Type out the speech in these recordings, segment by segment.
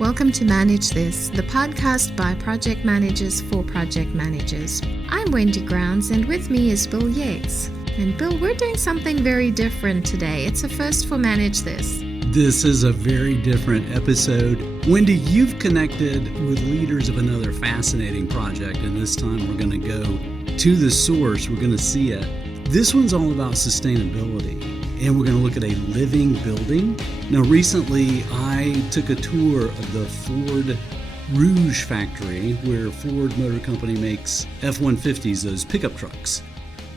Welcome to Manage This, the podcast by project managers for project managers. I'm Wendy Grounds, and with me is Bill Yates. And Bill, we're doing something very different today. It's a first for Manage This. This is a very different episode. Wendy, you've connected with leaders of another fascinating project, and this time we're going to go to the source. We're going to see it. This one's all about sustainability, and we're going to look at a living building. Now, recently, I took a tour of the Ford Rouge factory, where Ford Motor Company makes F-150s, those pickup trucks.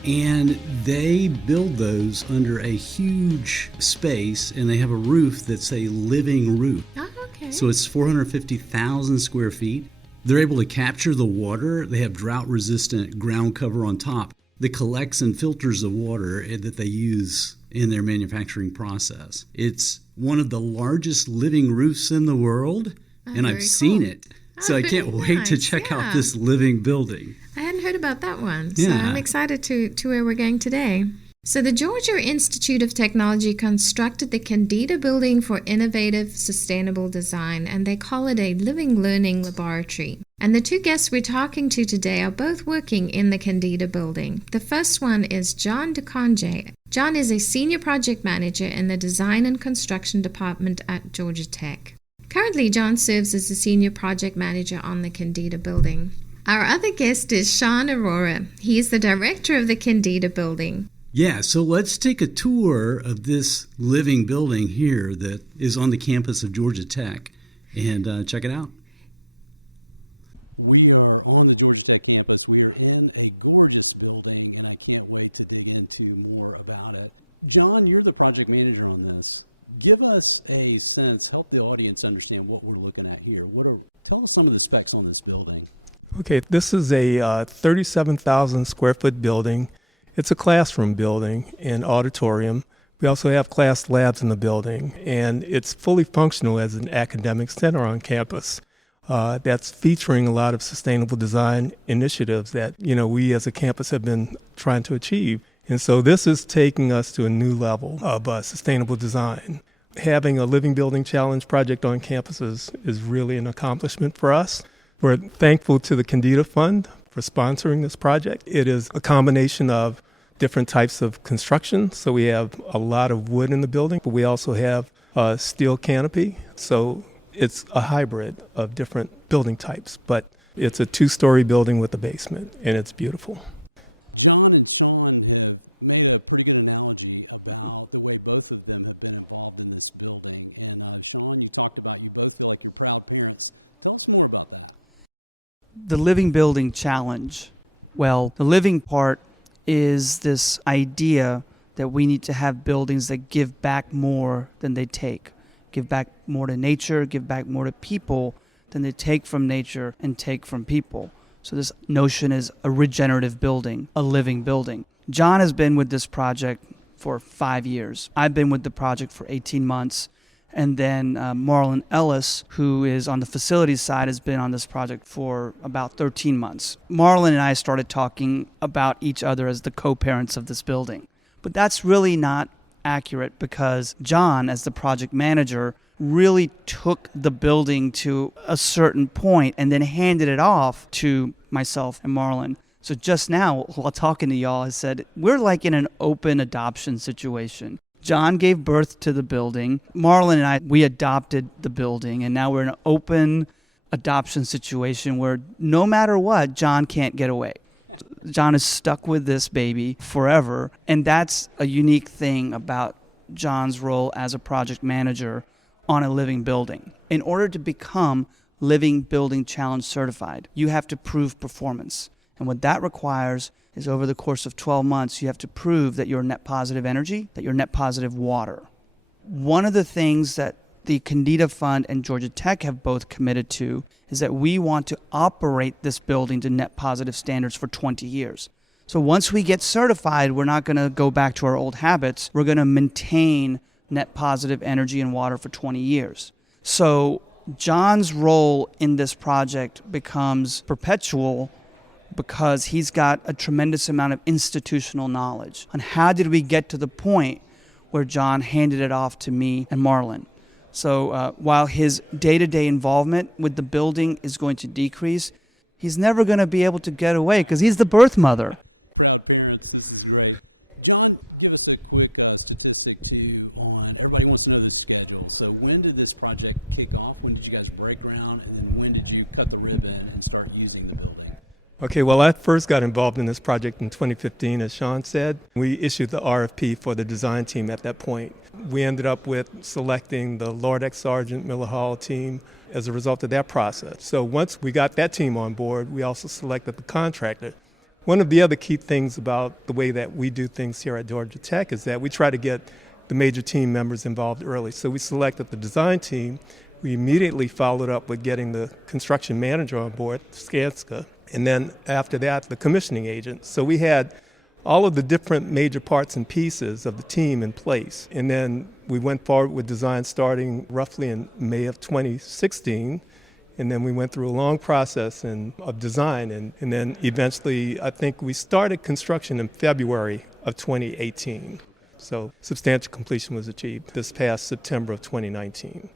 And they build those under a huge space, and they have a roof that's a living roof. Oh, okay. So it's 450,000 square feet. They're able to capture the water. They have drought-resistant ground cover on top that collects and filters the water that they use in their manufacturing process. It's one of the largest living roofs in the world, and I've seen it. So I can't wait to check out this living building. I hadn't heard about that one, so I'm excited to where we're going today. So the Georgia Institute of Technology constructed the Kendeda Building for Innovative Sustainable Design, and they call it a living learning laboratory. And the two guests we're talking to today are both working in the Kendeda Building. The first one is John DuCongé. John is a senior project manager in the Design and Construction Department at Georgia Tech. Currently, John serves as the senior project manager on the Kendeda Building. Our other guest is Shan Arora. He is the director of the Kendeda Building. Yeah, so let's take a tour of this living building here that is on the campus of Georgia Tech and check it out. We are on the Georgia Tech campus. We are in a gorgeous building, and I can't wait to dig into more about it. John, you're the project manager on this. Give us a sense, help the audience understand what we're looking at here. Tell us some of the specs on this building. Okay, this is a 37,000 square foot building. It's a classroom building and auditorium. We also have class labs in the building, and it's fully functional as an academic center on campus. That's featuring a lot of sustainable design initiatives that, we as a campus have been trying to achieve. And so this is taking us to a new level of sustainable design. Having a Living Building Challenge project on campuses is really an accomplishment for us. We're thankful to the Kendeda Fund for sponsoring this project. It is a combination of different types of construction. So we have a lot of wood in the building, but we also have a steel canopy. So it's a hybrid of different building types, but it's a 2-story building with a basement, and it's beautiful. John and Shan have made a pretty good analogy about the way both of them have been involved in this building. And Shan, you talked about you both feel like you're proud parents. Tell us more about that. The Living Building Challenge. Well, the living part is this idea that we need to have buildings that give back more than they take. Give back more to nature, give back more to people than they take from nature and take from people. So this notion is a regenerative building, a living building. John has been with this project for 5 years. I've been with the project for 18 months. And then Marlon Ellis, who is on the facilities side, has been on this project for about 13 months. Marlon and I started talking about each other as the co-parents of this building. But that's really not accurate because John, as the project manager, really took the building to a certain point and then handed it off to myself and Marlon. So just now, while talking to y'all, I said, we're like in an open adoption situation. John gave birth to the building. Marlon and I, we adopted the building, and now we're in an open adoption situation where no matter what, John can't get away. John is stuck with this baby forever, and that's a unique thing about John's role as a project manager on a living building. In order to become Living Building Challenge certified, you have to prove performance. And what that requires is over the course of 12 months, you have to prove that you're net positive energy, that you're net positive water. One of the things that the Kendeda Fund and Georgia Tech have both committed to is that we want to operate this building to net positive standards for 20 years. So once we get certified, we're not going to go back to our old habits. We're going to maintain net positive energy and water for 20 years. So John's role in this project becomes perpetual because he's got a tremendous amount of institutional knowledge on how did we get to the point where John handed it off to me and Marlon. So while his day-to-day involvement with the building is going to decrease, he's never going to be able to get away because he's the birth mother. Proud parents, this is great. John, give us a quick statistic too on, everybody wants to know the schedule. So when did this project kick off? When did you guys break ground? And then when did you cut the ribbon and start using the building? Okay, well, I first got involved in this project in 2015, as Sean said. We issued the RFP for the design team at that point. We ended up with selecting the Lord X Sargent Miller Hall team as a result of that process. So once we got that team on board, we also selected the contractor. One of the other key things about the way that we do things here at Georgia Tech is that we try to get the major team members involved early. So we selected the design team. We immediately followed up with getting the construction manager on board, Skanska, and then after that, the commissioning agent. So we had all of the different major parts and pieces of the team in place. And then we went forward with design starting roughly in May of 2016. And then we went through a long process of design. And then eventually, I think we started construction in February of 2018. So substantial completion was achieved this past September of 2019.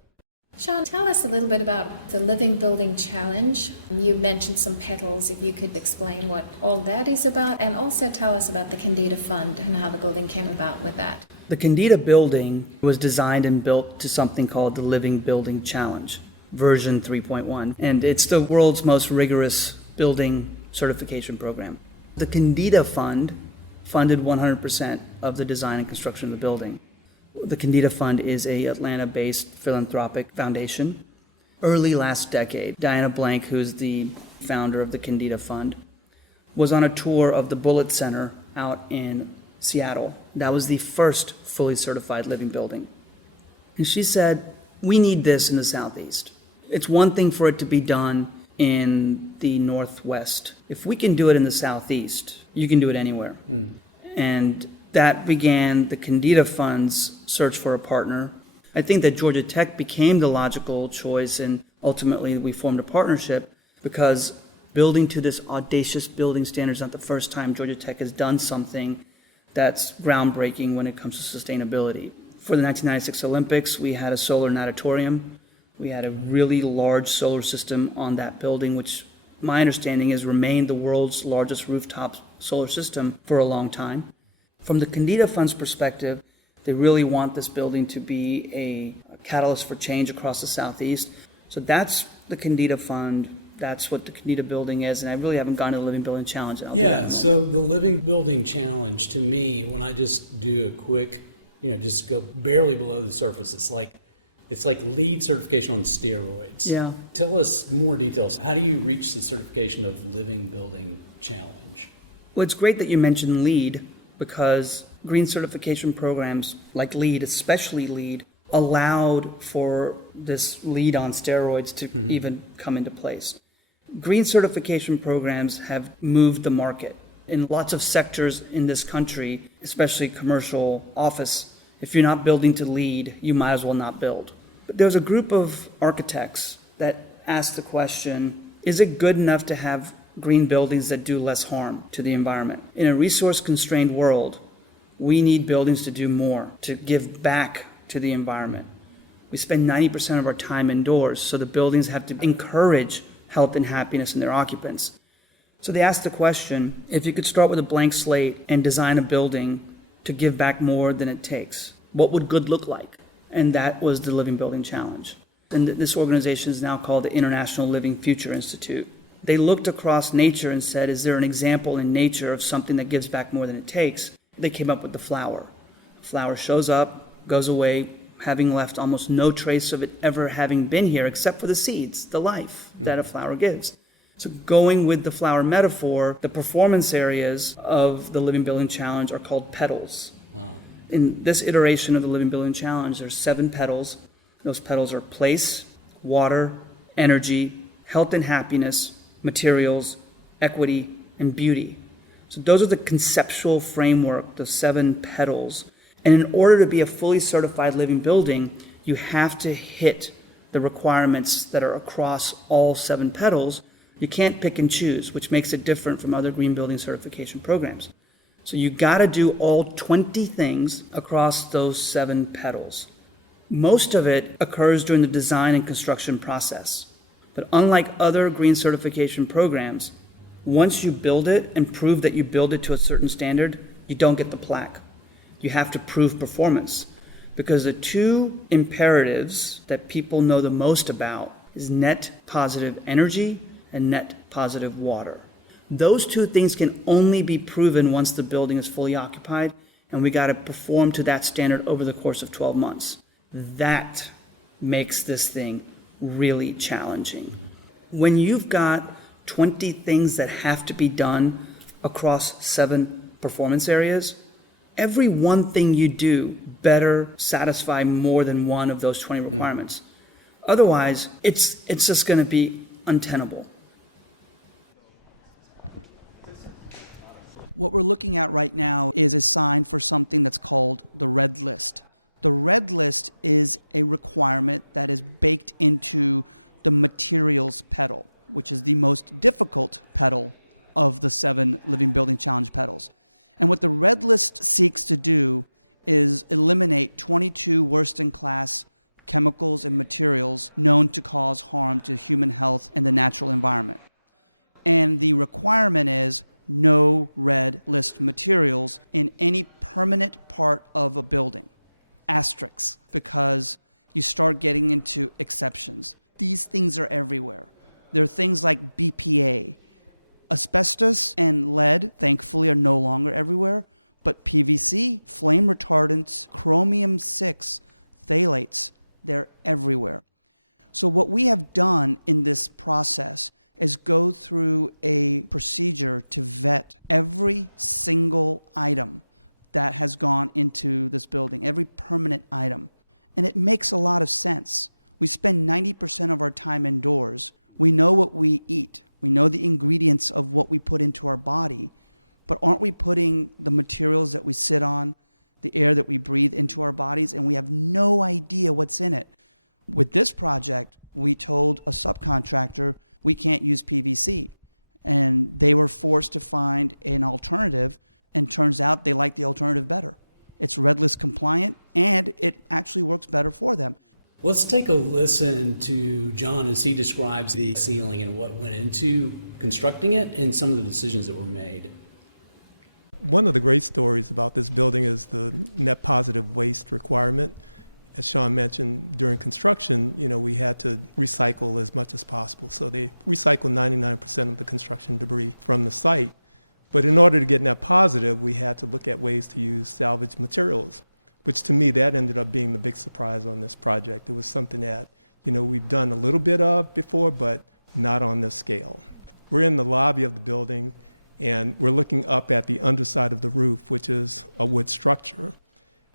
Sean, tell us a little bit about the Living Building Challenge. You mentioned some petals, if you could explain what all that is about, and also tell us about the Kendeda Fund and how the building came about with that. The Kendeda Building was designed and built to something called the Living Building Challenge, version 3.1, and it's the world's most rigorous building certification program. The Kendeda Fund funded 100% of the design and construction of the building. The Kendeda Fund is a Atlanta-based philanthropic foundation. Early last decade, Diana Blank, who's the founder of the Kendeda Fund, was on a tour of the Bullitt Center out in Seattle. That was the first fully certified living building. And she said, we need this in the Southeast. It's one thing for it to be done in the Northwest. If we can do it in the Southeast, you can do it anywhere. And that began the Kendeda Fund's search for a partner. I think that Georgia Tech became the logical choice, and ultimately we formed a partnership because building to this audacious building standard is not the first time Georgia Tech has done something that's groundbreaking when it comes to sustainability. For the 1996 Olympics, we had a solar natatorium. We had a really large solar system on that building, which my understanding has remained the world's largest rooftop solar system for a long time. From the Kendeda Fund's perspective, they really want this building to be a catalyst for change across the Southeast. So that's the Kendeda Fund. That's what the Kendeda Building is. And I really haven't gone to the Living Building Challenge. Yeah, so the Living Building Challenge, to me, when I just do a quick, just go barely below the surface, it's like LEED certification on steroids. Yeah. Tell us more details. How do you reach the certification of Living Building Challenge? Well, it's great that you mentioned LEED, because green certification programs like LEED, especially LEED, allowed for this LEED on steroids to even come into place. Green certification programs have moved the market. In lots of sectors in this country, especially commercial office, if you're not building to LEED, you might as well not build. But there's a group of architects that asked the question, is it good enough to have green buildings that do less harm to the environment? In a resource-constrained world, we need buildings to do more, to give back to the environment. We spend 90% of our time indoors, so the buildings have to encourage health and happiness in their occupants. So they asked the question, if you could start with a blank slate and design a building to give back more than it takes, what would good look like? And that was the Living Building Challenge. And this organization is now called the International Living Future Institute. They looked across nature and said, is there an example in nature of something that gives back more than it takes? They came up with the flower. The flower shows up, goes away, having left almost no trace of it ever having been here, except for the seeds, the life that a flower gives. So going with the flower metaphor, the performance areas of the Living Building Challenge are called petals. In this iteration of the Living Building Challenge, there's 7 petals. Those petals are place, water, energy, health and happiness, materials, equity, and beauty. So those are the conceptual framework, the 7 petals. And in order to be a fully certified living building, you have to hit the requirements that are across all 7 petals. You can't pick and choose, which makes it different from other green building certification programs. So you got to do all 20 things across those 7 petals. Most of it occurs during the design and construction process. But unlike other green certification programs, once you build it and prove that you build it to a certain standard, you don't get the plaque. You have to prove performance. Because the two imperatives that people know the most about is net positive energy and net positive water. Those two things can only be proven once the building is fully occupied, and we got to perform to that standard over the course of 12 months. That makes this thing really challenging. When you've got 20 things that have to be done across 7 performance areas, every one thing you do better satisfy more than one of those 20 requirements. Otherwise, it's just going to be untenable. What we're looking at right now is a sign for something that's called the red list. The red list is a requirement that is baked into the materials pedal, which is the most difficult pedal of the 7 Living Building Challenge pedals. And what the red list seeks to do is eliminate 22 worst-in-class chemicals and materials known to cause harm to human health and the natural environment. And the requirement is no red list materials in any permanent part of a building. Asterisks, because you start getting into exceptions. These things are everywhere. There are things like BPA. Asbestos and lead, thankfully, are no longer everywhere, but PVC, flame retardants, chromium-6, phthalates, they're everywhere. So what we have done in this process is go through a procedure to vet every single item that has gone into this building, every permanent item. And it makes a lot of sense. We spend 90% of our time indoors. We know what we eat. We know the ingredients of what we put into our body. But aren't we putting the materials that we sit on, the air that we breathe into our bodies, and we have no idea what's in it? With this project, we told a subcontractor we can't use PVC. And they were forced to find an alternative, and turns out they like the alternative better. It's red list compliant, and it actually works better for them. Let's take a listen to John as he describes the ceiling and what went into constructing it and some of the decisions that were made. One of the great stories about this building is the net positive waste requirement. As Sean mentioned, during construction, we had to recycle as much as possible. So they recycled 99% of the construction debris from the site. But in order to get net positive, we had to look at ways to use salvaged materials, which to me, that ended up being the big surprise on this project. It was something that, we've done a little bit of before, but not on this scale. We're in the lobby of the building, and we're looking up at the underside of the roof, which is a wood structure.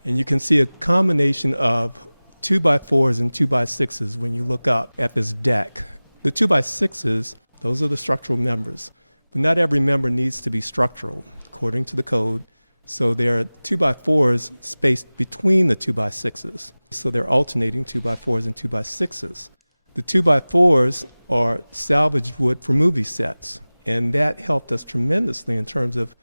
And you can see a combination of 2x4s and 2x6s when you look up at this deck. The 2x6s, those are the structural members. But not every member needs to be structural, according to the code. So there are 2x4s spaced between the 2x6s. So they're alternating 2x4s and 2x6s. The 2x4s are salvaged wood for movie sets. And that helped us tremendously in terms of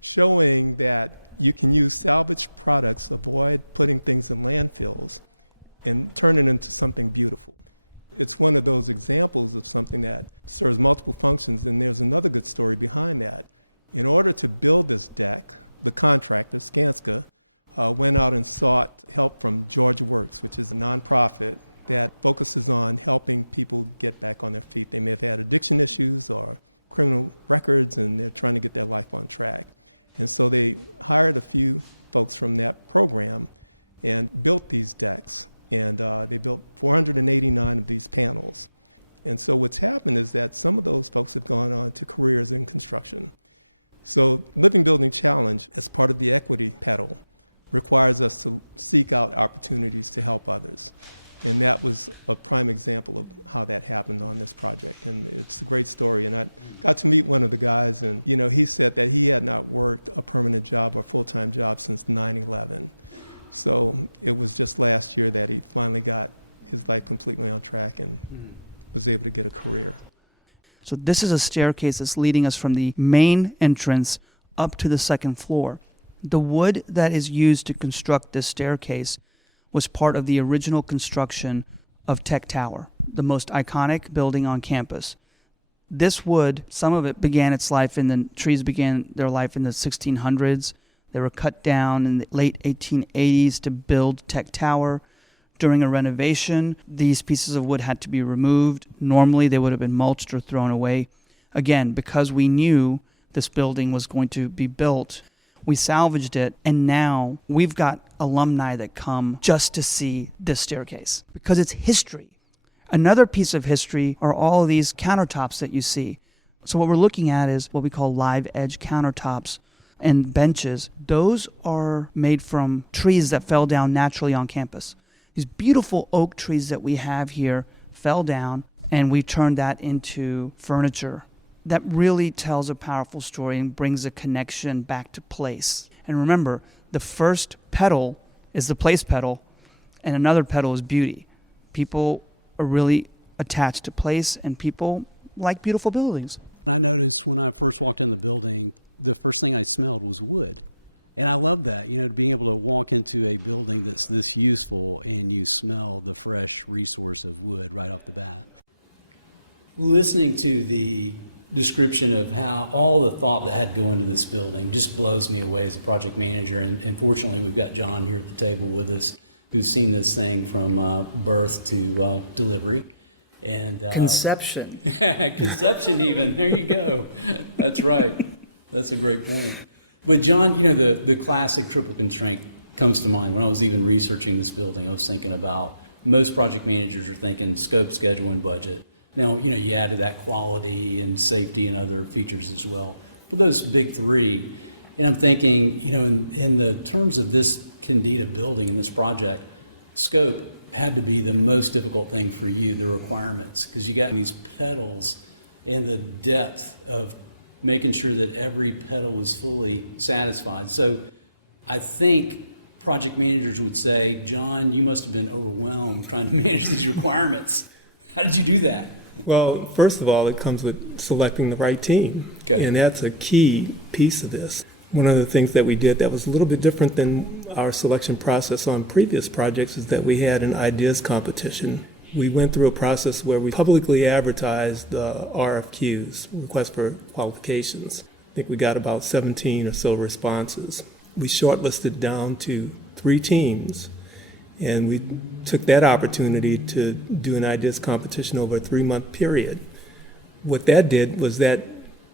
showing that you can use salvaged products, avoid putting things in landfills, and turn it into something beautiful. It's one of those examples of something that serves multiple functions, and there's another good story behind that. In order to build this deck, the contractor, Skanska, went out and sought help from Georgia Works, which is a nonprofit that focuses on helping people get back on their feet. They may have had addiction issues or criminal records, and they're trying to get their life on track. And so they hired a few folks from that program and built these decks. And they built 489 of these panels. And so what's happened is that some of those folks have gone on to careers in construction. So Living Building Challenge, as part of the equity pedal, requires us to seek out opportunities to help others. And that was a prime example of how that happened on this project. And it's a great story. And I got to meet one of the guys, and he said that he had not worked a permanent job or full-time job since 9/11. So it was just last year that he finally got his life completely on track and was able to get a career. So this is a staircase that's leading us from the main entrance up to the second floor. The wood that is used to construct this staircase was part of the original construction of Tech Tower, the most iconic building on campus. This wood, some of it began its life trees began their life in the 1600s. They were cut down in the late 1880s to build Tech Tower. During a renovation, these pieces of wood had to be removed. Normally, they would have been mulched or thrown away. Again, because we knew this building was going to be built, we salvaged it, and now we've got alumni that come just to see this staircase because it's history. Another piece of history are all of these countertops that you see. So what we're looking at is what we call live edge countertops and benches. Those are made from trees that fell down naturally on campus. These beautiful oak trees that we have here fell down, and we turned that into furniture. That really tells a powerful story and brings a connection back to place. And remember, the first pedal is the place pedal, and another pedal is beauty. People are really attached to place, and people like beautiful buildings. I noticed when I first walked in the building, the first thing I smelled was wood. And I love that, being able to walk into a building that's this useful and you smell the fresh resource of wood right off the bat. Listening to the description of how all the thought that had to go into this building just blows me away as a project manager. And fortunately, we've got John here at the table with us who's seen this thing from birth to delivery. And Conception. Conception even. There you go. That's right. That's a great point. But John, the classic triple constraint comes to mind. When I was even researching this building, I was thinking about most project managers are thinking scope, schedule, and budget. Now, you add to that quality and safety and other features as well. But those big three, and I'm thinking, in the terms of this Kendeda building and this project, scope had to be the most difficult thing for you, the requirements, because you got these pedals and the depth of making sure that every pedal was fully satisfied. So I think project managers would say, John, you must have been overwhelmed trying to manage these requirements. How did you do that? Well, first of all, it comes with selecting the right team. Okay. And that's a key piece of this. One of the things that we did that was a little bit different than our selection process on previous projects is that we had an ideas competition. We went through a process where we publicly advertised RFQs, requests for qualifications. I think we got about 17 or so responses. We shortlisted down to 3 teams, and we took that opportunity to do an ideas competition over a 3-month period. What that did was that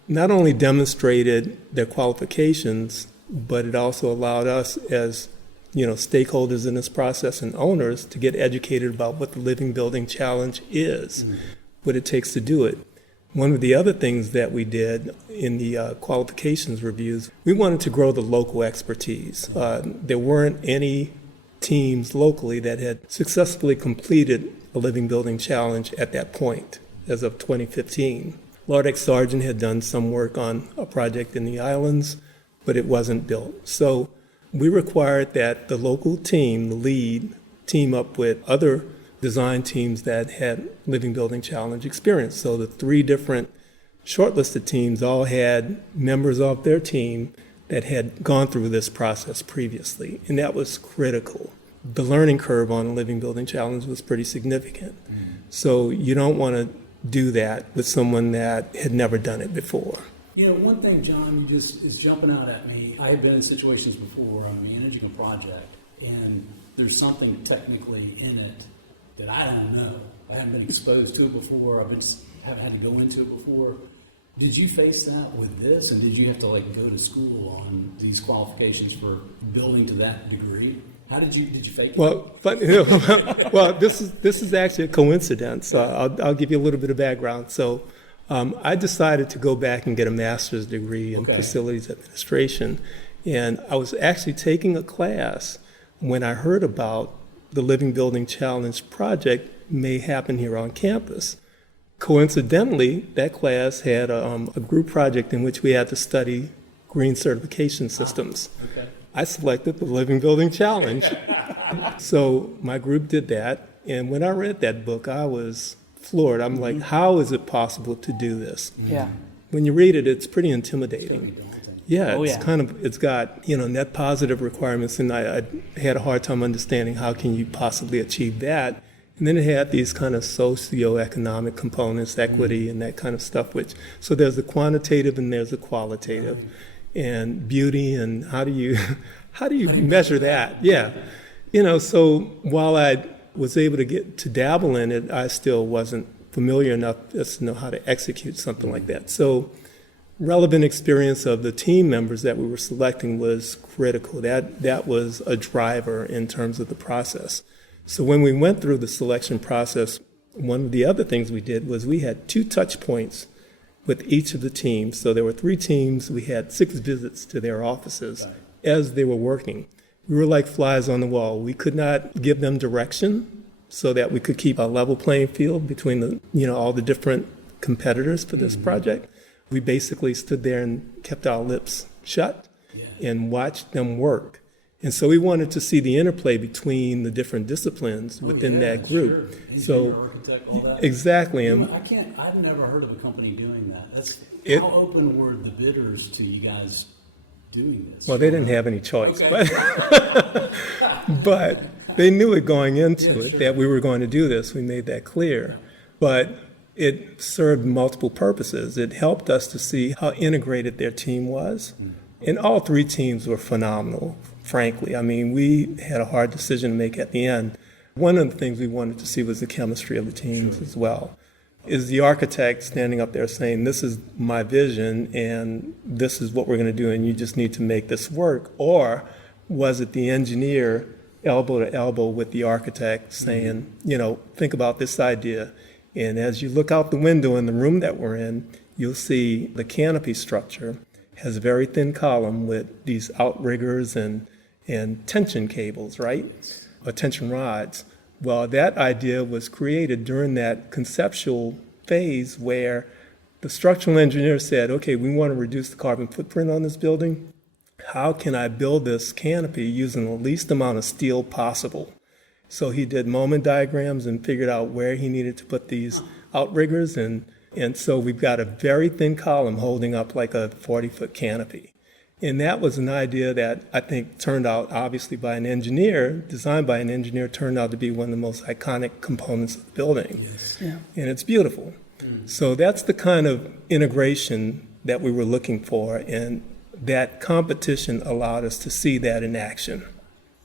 not only demonstrated their qualifications, but it also allowed us as stakeholders in this process and owners to get educated about what the Living Building Challenge is, what it takes to do it. One of the other things that we did in the qualifications reviews, we wanted to grow the local expertise. There weren't any teams locally that had successfully completed the Living Building Challenge at that point, as of 2015. Lord X Sargent had done some work on a project in the islands, but it wasn't built. So we required that the local team, the lead, team up with other design teams that had Living Building Challenge experience. So the 3 different shortlisted teams all had members of their team that had gone through this process previously, and that was critical. The learning curve on the Living Building Challenge was pretty significant. So you don't want to do that with someone that had never done it before. One thing, John, is jumping out at me. I have been in situations before where I'm managing a project and there's something technically in it that I don't know. I haven't been exposed to it before. Haven't had to go into it before. Did you face that with this? And did you have to go to school on these qualifications for building to that degree? How did you fake it? Well, this is actually a coincidence. Yeah. I'll give you a little bit of background. So I decided to go back and get a master's degree in facilities administration. And I was actually taking a class when I heard about the Living Building Challenge project may happen here on campus. Coincidentally, that class had a group project in which we had to study green certification systems. Okay. I selected the Living Building Challenge. So my group did that. And when I read that book, I was floored. I'm like, how is it possible to do this? Yeah. when you read it, it's pretty intimidating. It's going to be daunting. Yeah, it's got, net positive requirements, and I had a hard time understanding how can you possibly achieve that. And then it had these kind of socioeconomic components, equity and that kind of stuff, so there's the quantitative and there's the qualitative. Right. And beauty, and how do you measure that? Yeah. So while I was able to get to dabble in it, I still wasn't familiar enough just to know how to execute something like that. So relevant experience of the team members that we were selecting was critical. That was a driver in terms of the process. So when we went through the selection process, one of the other things we did was we had 2 touch points with each of the teams. So there were 3 teams. We had 6 visits to their offices as they were working. We were like flies on the wall. We could not give them direction so that we could keep a level playing field between all the different competitors for this project. We basically stood there and kept our lips shut and watched them work. And so we wanted to see the interplay between the different disciplines within that group. Sure. Engineer, architect, all that. Exactly. I've never heard of a company doing that. How open were the bidders to you guys doing this? Well, they didn't have any choice. Okay. But they knew it going into it that we were going to do this. We made that clear. Yeah. But it served multiple purposes. It helped us to see how integrated their team was. And all 3 teams were phenomenal, frankly. I mean, we had a hard decision to make at the end. One of the things we wanted to see was the chemistry of the teams as well. Is the architect standing up there saying, this is my vision and this is what we're going to do and you just need to make this work? Or was it the engineer elbow to elbow with the architect saying, think about this idea. And as you look out the window in the room that we're in, you'll see the canopy structure has a very thin column with these outriggers and tension cables, right? Yes. Or tension rods. Well, that idea was created during that conceptual phase where the structural engineer said, okay, we want to reduce the carbon footprint on this building. How can I build this canopy using the least amount of steel possible? So he did moment diagrams and figured out where he needed to put these outriggers. And so we've got a very thin column holding up like a 40-foot canopy. And that was an idea that I think turned out, obviously by an engineer, designed by an engineer, turned out to be one of the most iconic components of the building. Yes. Yeah. And it's beautiful. So that's the kind of integration that we were looking for, and that competition allowed us to see that in action.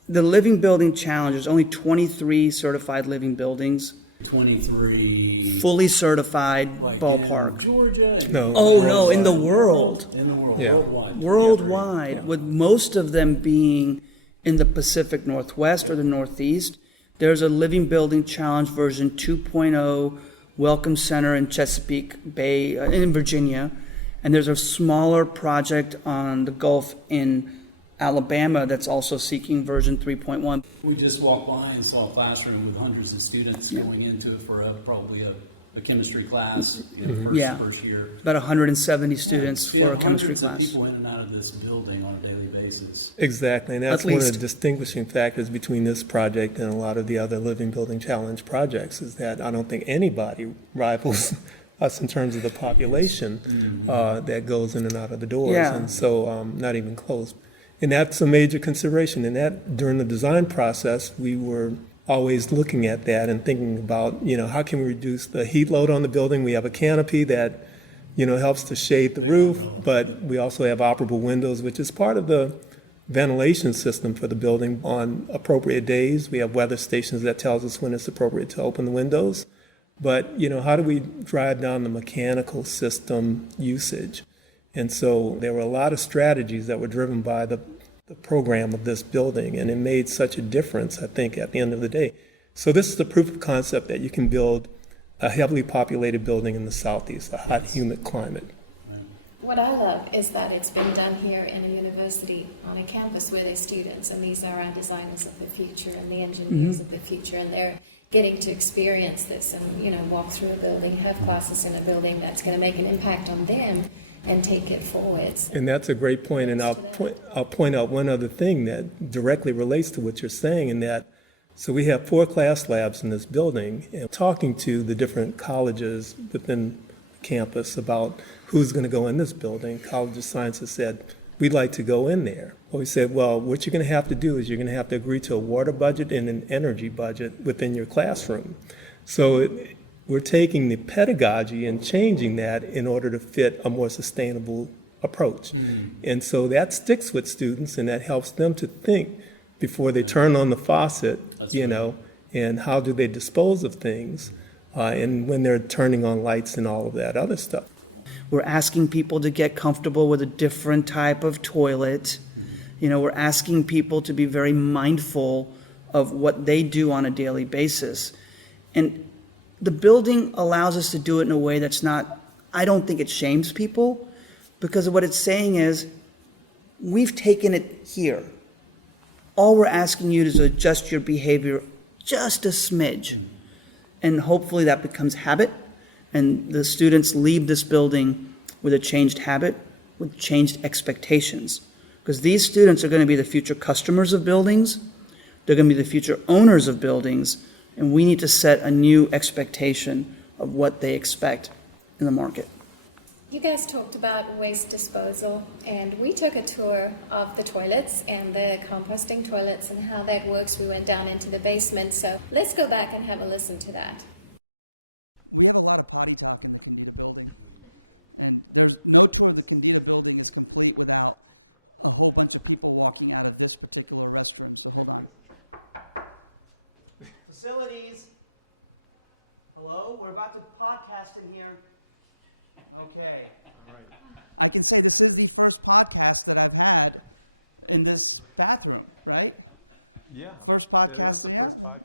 The Living Building Challenge, there's only 23 certified living buildings. 23 fully certified like ballpark. In Georgia and in the world. In the world, worldwide. Worldwide, with most of them being in the Pacific Northwest or the Northeast. There's a Living Building Challenge version 2.0 Welcome Center in Chesapeake Bay in Virginia. And there's a smaller project on the Gulf in Alabama that's also seeking version 3.1. We just walked by and saw a classroom with hundreds of students going into it for probably a chemistry class, first year. About 170 students. So you have hundreds of people in and out of this building on a daily basis. Exactly, and that's one of the distinguishing factors between this project and a lot of the other Living Building Challenge projects is that I don't think anybody rivals us in terms of the population that goes in and out of the doors. And so not even close. And that's a major consideration. And that during the design process, we were always looking at that and thinking about, how can we reduce the heat load on the building? We have a canopy that, helps to shade the roof, umbrella. But we also have operable windows, which is part of the ventilation system for the building. On appropriate days, we have weather stations that tells us when it's appropriate to open the windows. But, how do we drive down the mechanical system usage? And so there were a lot of strategies that were driven by the program of this building, and it made such a difference, I think, at the end of the day. So this is the proof of concept that you can build a heavily populated building in the Southeast, a hot, humid climate. Right. What I love is that it's been done here in a university on a campus where there's students, and these are our designers of the future and the engineers of the future, and they're getting to experience this and, walk through a building, have classes in a building that's going to make an impact on them and take it forwards. And that's a great point. And I'll point out one other thing that directly relates to what you're saying, in that, so we have 4 class labs in this building, and talking to the different colleges within campus about who's going to go in this building? College of Sciences said, we'd like to go in there. Well, we said, well, what you're going to have to do is you're going to have to agree to a water budget and an energy budget within your classroom. So we're taking the pedagogy and changing that in order to fit a more sustainable approach. And so that sticks with students, and that helps them to think before they turn on the faucet, That's you right. know, and how do they dispose of things, and when they're turning on lights and all of that other stuff. We're asking people to get comfortable with a different type of toilet. You know, we're asking people to be very mindful of what they do on a daily basis. And the building allows us to do it in a way that's not, I don't think it shames people, because what it's saying is, we've taken it here. All we're asking you is to adjust your behavior just a smidge. And hopefully that becomes habit, and the students leave this building with a changed habit, with changed expectations. Because these students are going to be the future customers of buildings, they're going to be the future owners of buildings, and we need to set a new expectation of what they expect in the market. You guys talked about waste disposal, and we took a tour of the toilets and the composting toilets and how that works. We went down into the basement, so let's go back and have a listen to that. We have a lot of potty talk in the Kendeda Building, and there's no tour of the Kendeda Building is complete without a whole bunch of people walking out of this particular restroom. So hold on. Facilities. Hello? We're about to podcast in here. Okay. I can say this is the first podcast that I've had in this bathroom, right? Yeah. First podcast, yeah.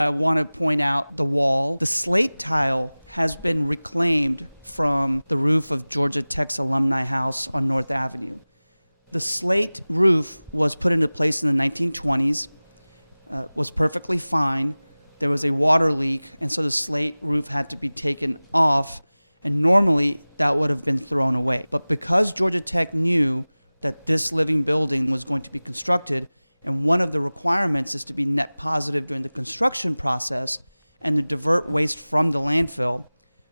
I want to point out the wall. The slate tile has been reclaimed from the roof of Georgia Tech's Alumni House on North Avenue. The slate roof was put into place in the 1920s, was perfectly fine. There was a water leak, and so the slate roof had to be taken off, and normally that would have been thrown away. But because Georgia Tech knew that this living building was going to be constructed, and one of the requirements is to be net positive during the construction process and to divert waste from the landfill,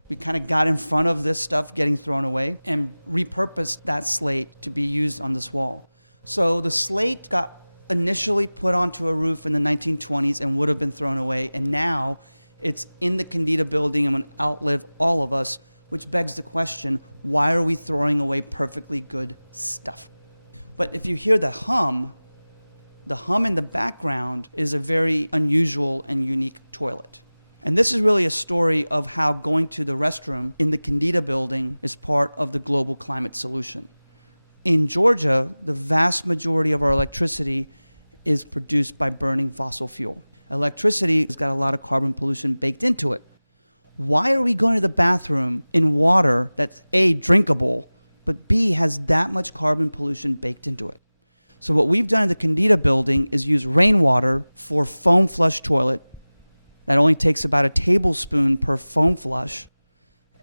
we kind of got in front of this stuff getting thrown away and repurposed that slate to be used on this wall. So the slate got initially put onto a roof in the 1920s and would have been thrown away, and now it's in the Kendeda Building and will outlive all of us, which begs the question, why are we throwing away perfectly good stuff? But if you hear the hum in the background is a very unusual and unique toilet. And this is really a story of how going to the restroom in the Kendeda Building is part of the global climate solution. In Georgia, the vast majority of our electricity is produced by burning fossil fuel. Electricity has got a lot of carbon pollution baked into it. Why are we going to the bathroom in water that's A, drinkable, but B, has that much carbon pollution baked into it? So what we've done in the Kendeda Building is use rainwater for foam flush toilet. That only takes about a tablespoon per foam flush.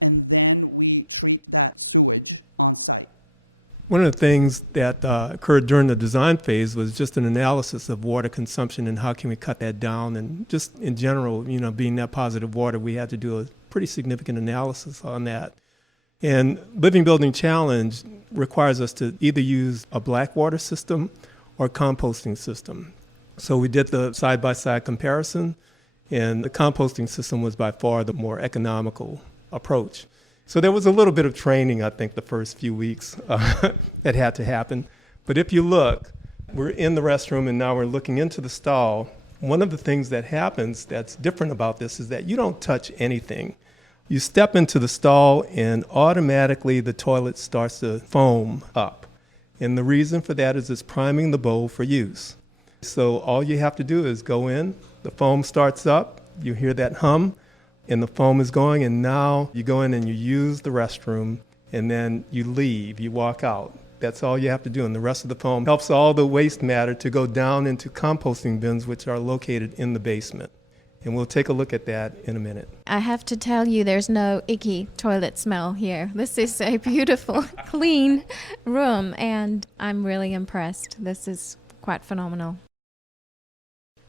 And then we treat that sewage on site. One of the things that occurred during the design phase was just an analysis of water consumption and how can we cut that down. And just in general, you know, being net positive water, we had to do a pretty significant analysis on that. And Living Building Challenge requires us to either use a black water system or composting system. So we did the side-by-side comparison, and the composting system was by far the more economical approach. So there was a little bit of training, I think, the first few weeks that had to happen. But if you look, we're in the restroom and now we're looking into the stall. One of the things that happens that's different about this is that you don't touch anything. You step into the stall and automatically the toilet starts to foam up. And the reason for that is it's priming the bowl for use. So all you have to do is go in, the foam starts up, you hear that hum, and the foam is going, and now you go in and you use the restroom, and then you leave, you walk out. That's all you have to do, and the rest of the foam helps all the waste matter to go down into composting bins, which are located in the basement. And we'll take a look at that in a minute. I have to tell you, there's no icky toilet smell here. This is a beautiful, clean room, and I'm really impressed. This is quite phenomenal.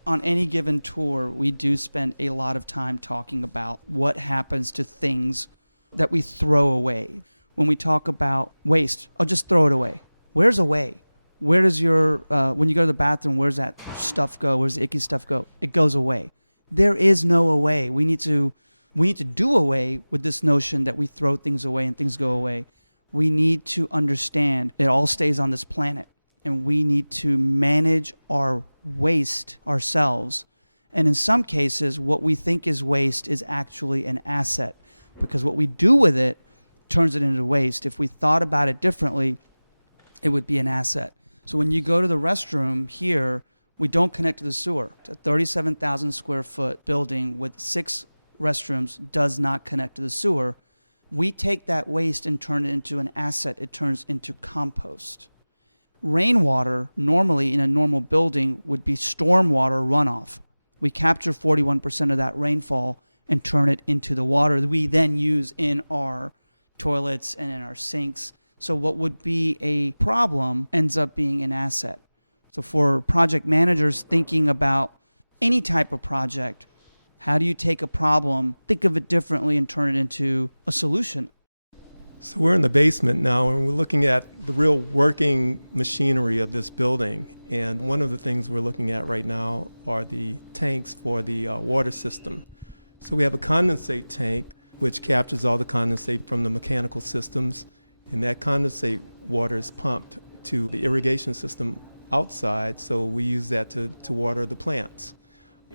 On any given tour, we do spend a lot of time talking about what happens to things that we throw away. When we talk about waste, I'll just throw it away. Where's away? Where does your, when you go to the bathroom, where's that stuff go? Where's the icky stuff go? It goes away. There is no away. We need to do away with this notion that we throw things away and things go away. We need to understand it all stays on this planet, and we need to manage our waste ourselves. And in some cases, what we think is waste is actually an asset, because what we do with it turns it into waste. If we thought about it differently, it would be an asset. So when you go to the restroom here, we don't connect to the sewer. It's a 37,000 square foot building with 6 restrooms, does not connect to the sewer. We take that waste and turn it into an asset. It turns into compost. Rainwater, normally in a normal building, would be stormwater runoff. We capture 41% of that rainfall and turn it into the water that we then use in our toilets and in our sinks. So what would be a problem ends up being an asset. So for project managers thinking about any type of project, how do you take a problem, think of it differently, and turn it into a solution? So we're in the basement now, and we're looking at the real working machinery of this building. And one of the things we're looking at right now are the tanks for the water system. So we have a condensate tank, which captures all the condensate from the mechanical systems, and that condensate water is pumped to the irrigation system outside, so we use that to water the plants.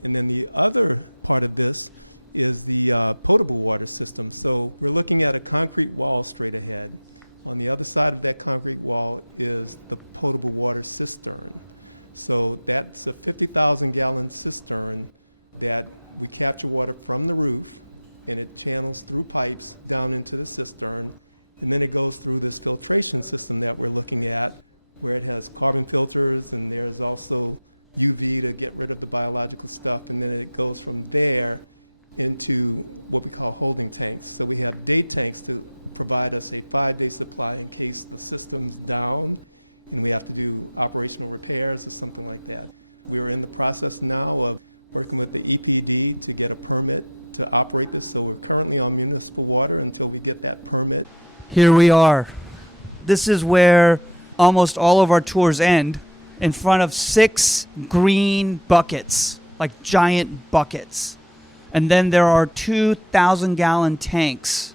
And then the other part of this is the potable water system. So we're looking at a concrete wall straight ahead. On the other side of that concrete wall is the potable water cistern. So that's a 50,000 gallon cistern that we capture water from the roof, and it channels through pipes down into the cistern, and then it goes through this filtration system that we're looking at, where it has carbon filters, and there's also UV to get rid of the biological stuff, and then it goes from there into what we call holding tanks. So we have day tanks to provide us a 5-day supply in case the system's down and we have to do operational repairs or something like that. We are in the process now of working with the EPD to get a permit to operate this, so we're currently on municipal water until we get that permit. Here we are. This is where almost all of our tours end, in front of 6 green buckets, like giant buckets. And then there are 2,000 gallon tanks.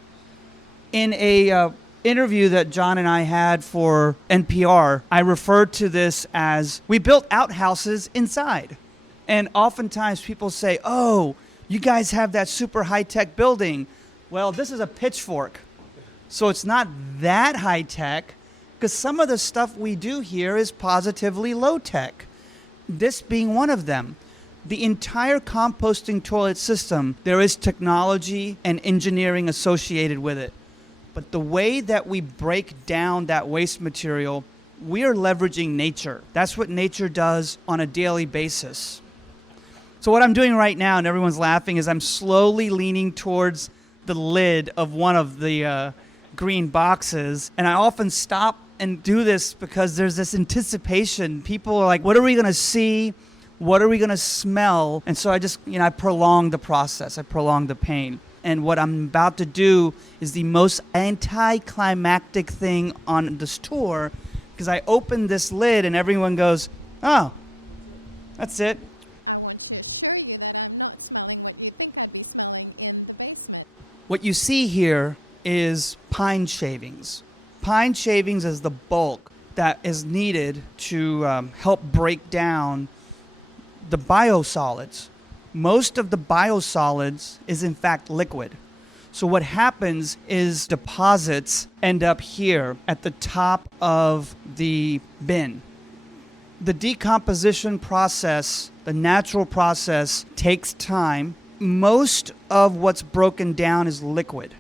In a interview that John and I had for NPR, I referred to this as, we built outhouses inside. And oftentimes people say, oh, you guys have that super high-tech building. Well, this is a pitchfork. So it's not that high-tech, because some of the stuff we do here is positively low-tech, this being one of them. The entire composting toilet system, there is technology and engineering associated with it. But the way that we break down that waste material, we are leveraging nature. That's what nature does on a daily basis. So what I'm doing right now, and everyone's laughing, is I'm slowly leaning towards the lid of one of the green boxes. And I often stop and do this because there's this anticipation. People are like, what are we going to see? What are we going to smell? And so I just, I prolong the process. I prolong the pain. And what I'm about to do is the most anticlimactic thing on this tour, because I open this lid and everyone goes, oh, that's it. I want to assure you that I'm not smelling what you think I'd be smelling in the basement. What you see here is pine shavings. Pine shavings is the bulk that is needed to help break down the biosolids. Most of the biosolids is in fact liquid. So what happens is deposits end up here at the top of the bin. The decomposition process, the natural process, takes time. Most of what's broken down is liquid.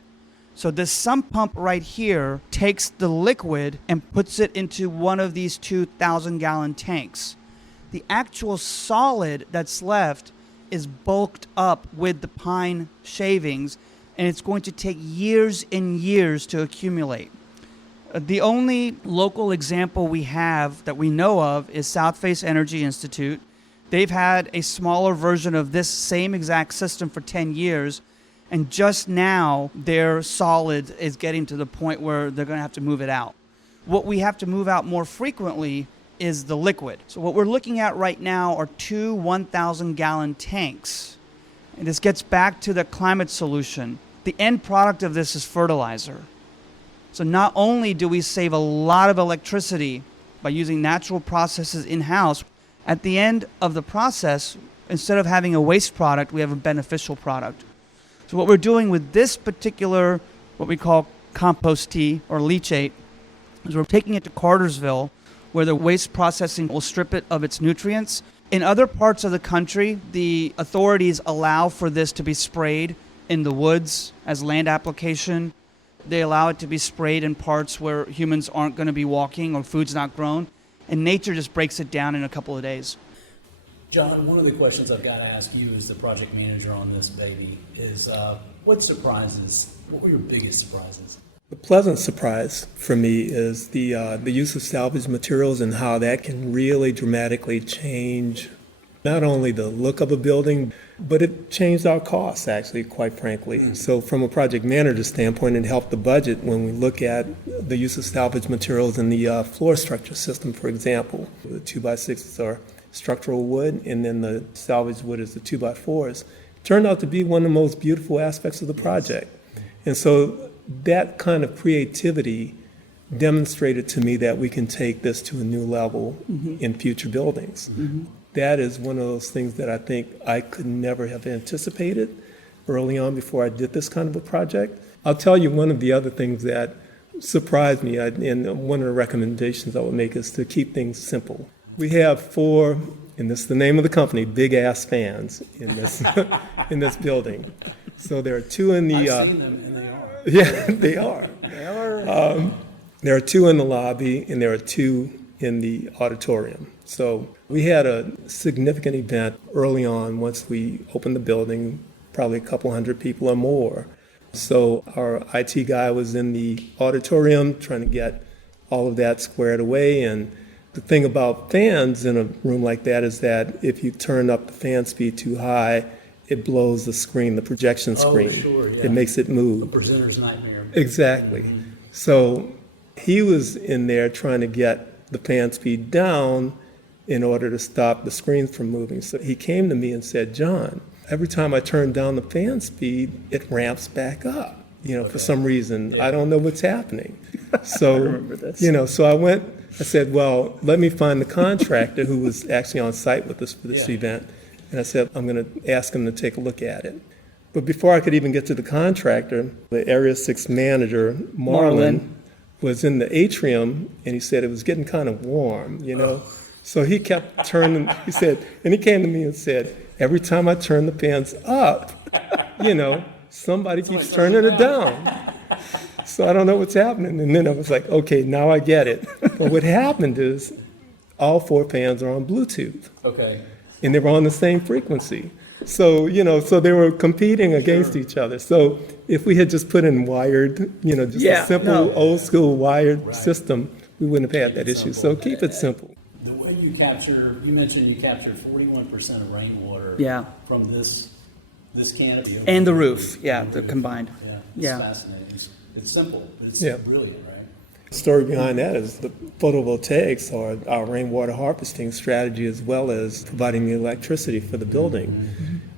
So this sump pump right here takes the liquid and puts it into one of these 2,000 gallon tanks. The actual solid that's left is bulked up with the pine shavings, and it's going to take years and years to accumulate. The only local example we have that we know of is South Face Energy Institute. They've had a smaller version of this same exact system for 10 years, And just now, their solid is getting to the point where they're going to have to move it out. What we have to move out more frequently is the liquid. So what we're looking at right now are two 1,000-gallon tanks. And this gets back to the climate solution. The end product of this is fertilizer. So not only do we save a lot of electricity by using natural processes in-house, at the end of the process, instead of having a waste product, we have a beneficial product. So what we're doing with this particular, what we call compost tea or leachate, is we're taking it to Cartersville, where the waste processing will strip it of its nutrients. In other parts of the country, the authorities allow for this to be sprayed in the woods as land application. They allow it to be sprayed in parts where humans aren't going to be walking or food's not grown. And nature just breaks it down in a couple of days. John, one of the questions I've got to ask you as the project manager on this baby is what were your biggest surprises? A pleasant surprise for me is the use of salvage materials and how that can really dramatically change not only the look of a building, but it changed our costs, actually, quite frankly. So from a project manager standpoint, it helped the budget when we look at the use of salvage materials in the floor structure system, for example. The 2x6s are structural wood, and then the salvage wood is the 2x4s. Turned out to be one of the most beautiful aspects of the project. And so that kind of creativity demonstrated to me that we can take this to a new level in future buildings. That is one of those things that I think I could never have anticipated early on before I did this kind of a project. I'll tell you one of the other things that surprised me, and one of the recommendations I would make is to keep things simple. We have 4, and this is the name of the company, big-ass fans in this, in this building. So there are 2 in the... I've seen them, and they are. Yeah, they are. There are 2 in the lobby, and there are 2 in the auditorium. So we had a significant event early on once we opened the building, probably a couple hundred people or more. So our IT guy was in the auditorium trying to get all of that squared away. And the thing about fans in a room like that is that if you turn up the fan speed too high, it blows the screen, the projection screen. Oh, sure, yeah. It makes it move. A presenter's nightmare. Exactly. So he was in there trying to get the fan speed down in order to stop the screens from moving. So he came to me and said, John, every time I turn down the fan speed, it ramps back up. For some reason. Yeah. I don't know what's happening. So, I remember this. So I said, well, let me find the contractor who was actually on site with us for this event. And I said, I'm going to ask him to take a look at it. But before I could even get to the contractor, the Area 6 manager, Marlon, was in the atrium, and he said it was getting kind of warm, So he kept turning, and he came to me and said, every time I turn the fans up, somebody keeps turning it down. So I don't know what's happening. And then I was like, okay, now I get it. But what happened is all 4 fans are on Bluetooth. Okay. And they were on the same frequency. So, so they were competing against each other. So if we had just put in wired, a simple old school wired system, we wouldn't have had that issue. Simple. So keep it simple. The way you mentioned you captured 41% of rainwater from this canopy over and the building, roof, the combined. Yeah, it's fascinating. It's simple, but it's brilliant, right? The story behind that is the photovoltaics or our rainwater harvesting strategy, as well as providing the electricity for the building.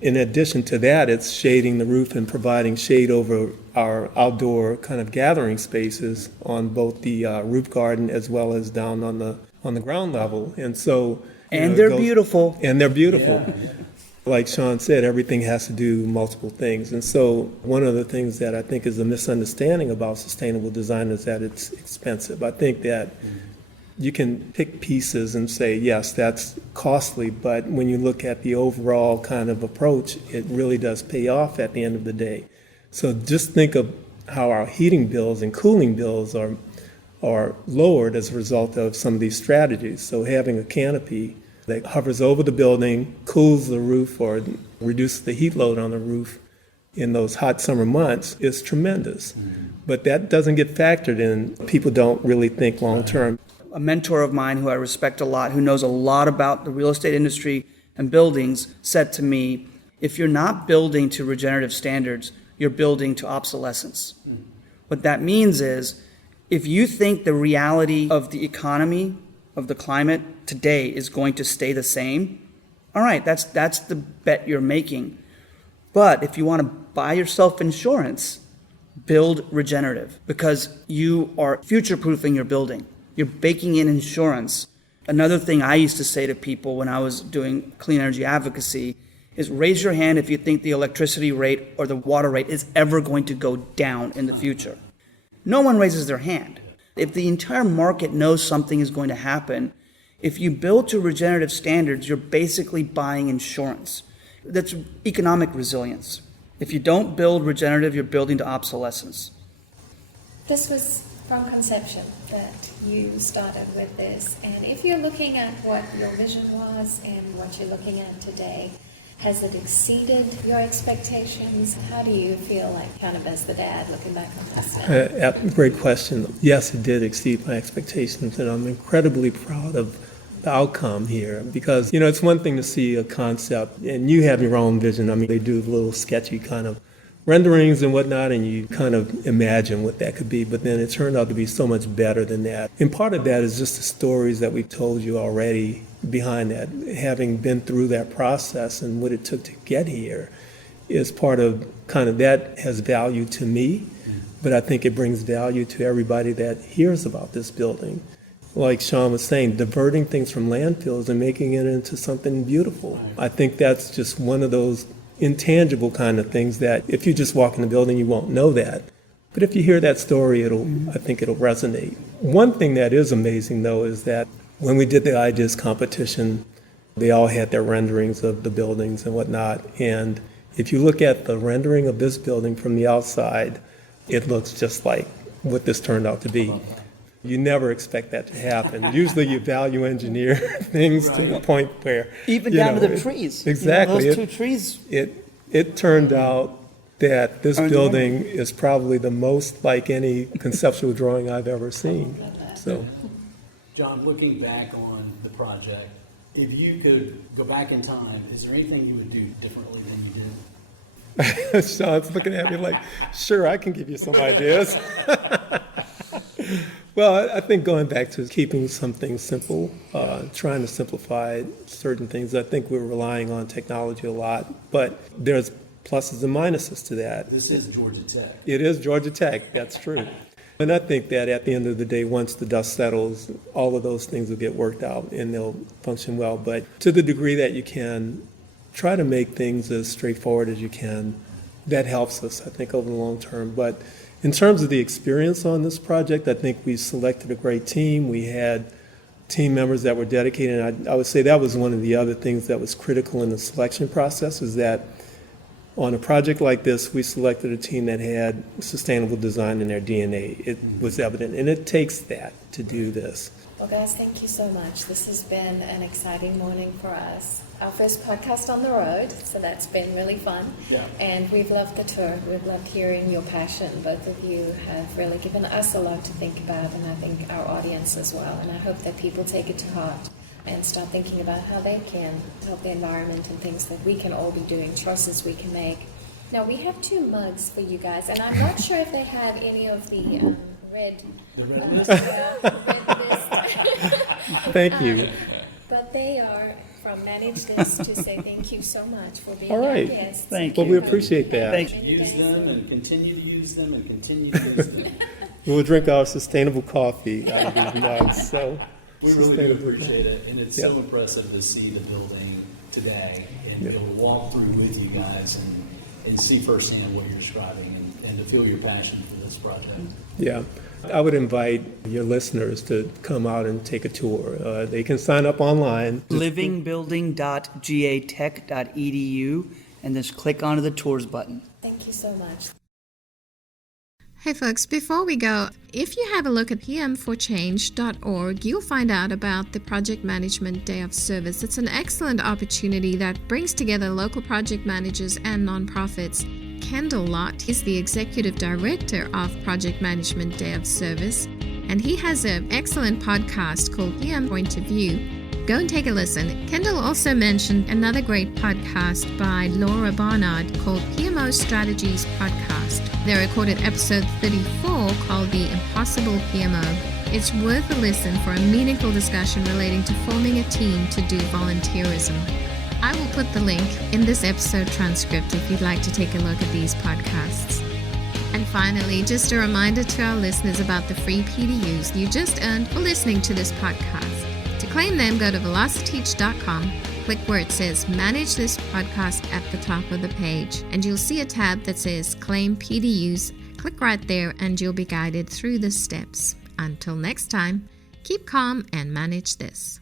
In addition to that, it's shading the roof and providing shade over our outdoor kind of gathering spaces on both the roof garden as well as down on the ground level. And so they're beautiful. And they're beautiful. Yeah. Like Sean said, everything has to do multiple things. And so one of the things that I think is a misunderstanding about sustainable design is that it's expensive. I think that you can pick pieces and say, yes, that's costly, but when you look at the overall kind of approach, it really does pay off at the end of the day. So just think of how our heating bills and cooling bills are lowered as a result of some of these strategies. So having a canopy that hovers over the building, cools the roof, or reduces the heat load on the roof in those hot summer months is tremendous. But that doesn't get factored in. People don't really think long term. A mentor of mine who I respect a lot, who knows a lot about the real estate industry and buildings, said to me, if you're not building to regenerative standards, your building to obsolescence. What that means is, if you think the reality of the economy, of the climate today is going to stay the same, all right, that's the bet you're making. But if you want to buy yourself insurance, build regenerative, because you are future-proofing your building. You're baking in insurance. Another thing I used to say to people when I was doing clean energy advocacy is raise your hand if you think the electricity rate or the water rate is ever going to go down in the future. No one raises their hand. If the entire market knows something is going to happen, if you build to regenerative standards, you're basically buying insurance. That's economic resilience. If you don't build regenerative, you're building to obsolescence. This was from conception that you started with this. And if you're looking at what your vision was and what you're looking at today, has it exceeded your expectations? How do you feel like, kind of as the dad looking back on this now? Great question. Yes, it did exceed my expectations, and I'm incredibly proud of the outcome here, because, you know, it's one thing to see a concept and you have your own vision. I mean, they do little sketchy kind of renderings and whatnot, and you kind of imagine what that could be, but then it turned out to be so much better than that. And part of that is just the stories that we've told you already behind that. Having been through that process and what it took to get here is part of kind of that has value to me, but I think it brings value to everybody that hears about this building. Like Sean was saying, diverting things from landfills and making it into something beautiful. Right. I think that's just one of those intangible kind of things that if you just walk in the building, you won't know that. But if you hear that story, I think it'll resonate. One thing that is amazing, though, is that when we did the ideas competition, they all had their renderings of the buildings and whatnot. And if you look at the rendering of this building from the outside, it looks just like what this turned out to be. How about that? You never expect that to happen. Usually you value engineer things to the point where... Even down to the trees. Exactly. You know, those two trees. It turned out that this building is probably the most like any conceptual drawing I've ever seen. So, yeah. John, looking back on the project, if you could go back in time, is there anything you would do differently than you did? Sean's looking at me like, sure, I can give you some ideas. Well, I think going back to keeping something simple, trying to simplify certain things. I think we're relying on technology a lot, but there's pluses and minuses to that. This is Georgia Tech. It is Georgia Tech, that's true. And I think that at the end of the day, once the dust settles, all of those things will get worked out and they'll function well. But to the degree that you can, try to make things as straightforward as you can. That helps us, I think, over the long term. But in terms of the experience on this project, I think we selected a great team. We had team members that were dedicated. And I would say that was one of the other things that was critical in the selection process, is that on a project like this, we selected a team that had sustainable design in their DNA. It was evident, and it takes that to do this. Well, guys, thank you so much. This has been an exciting morning for us. Our first podcast on the road, so that's been really fun. Yeah. And we've loved the tour. We've loved hearing your passion. Both of you have really given us a lot to think about, and I think our audience as well. And I hope that people take it to heart and start thinking about how they can help the environment and things that we can all be doing, choices we can make. Now, we have 2 mugs for you guys, and I'm not sure if they have any of the red... The red list? Yeah, the red list. Thank you. But they are from Manage This to say thank you so much for being our guests. Thank you. Well, we appreciate that. Thank you. Use them and continue to use them and continue to use them. We'll drink our sustainable coffee. We really do appreciate it, and it's so impressive to see the building today and to be able to walk through with you guys and see firsthand what you're describing and to feel your passion for this project. Yeah. I would invite your listeners to come out and take a tour. They can sign up online. livingbuilding.gatech.edu and just click onto the tours button. Thank you so much. Hey folks, before we go, if you have a look at pm4change.org, you'll find out about the Project Management Day of Service. It's an excellent opportunity that brings together local project managers and nonprofits. Kendall Lott is the Executive Director of Project Management Day of Service, and he has an excellent podcast called PM Point of View. Go and take a listen. Kendall also mentioned another great podcast by Laura Barnard called PMO Strategies Podcast. They recorded episode 34 called The Impossible PMO. It's worth a listen for a meaningful discussion relating to forming a team to do volunteerism. I will put the link in this episode transcript if you'd like to take a look at these podcasts. And finally, just a reminder to our listeners about the free PDUs you just earned for listening to this podcast. To claim them, go to velociteach.com, click where it says Manage This Podcast at the top of the page, and you'll see a tab that says Claim PDUs. Click right there and you'll be guided through the steps. Until next time, keep calm and manage this.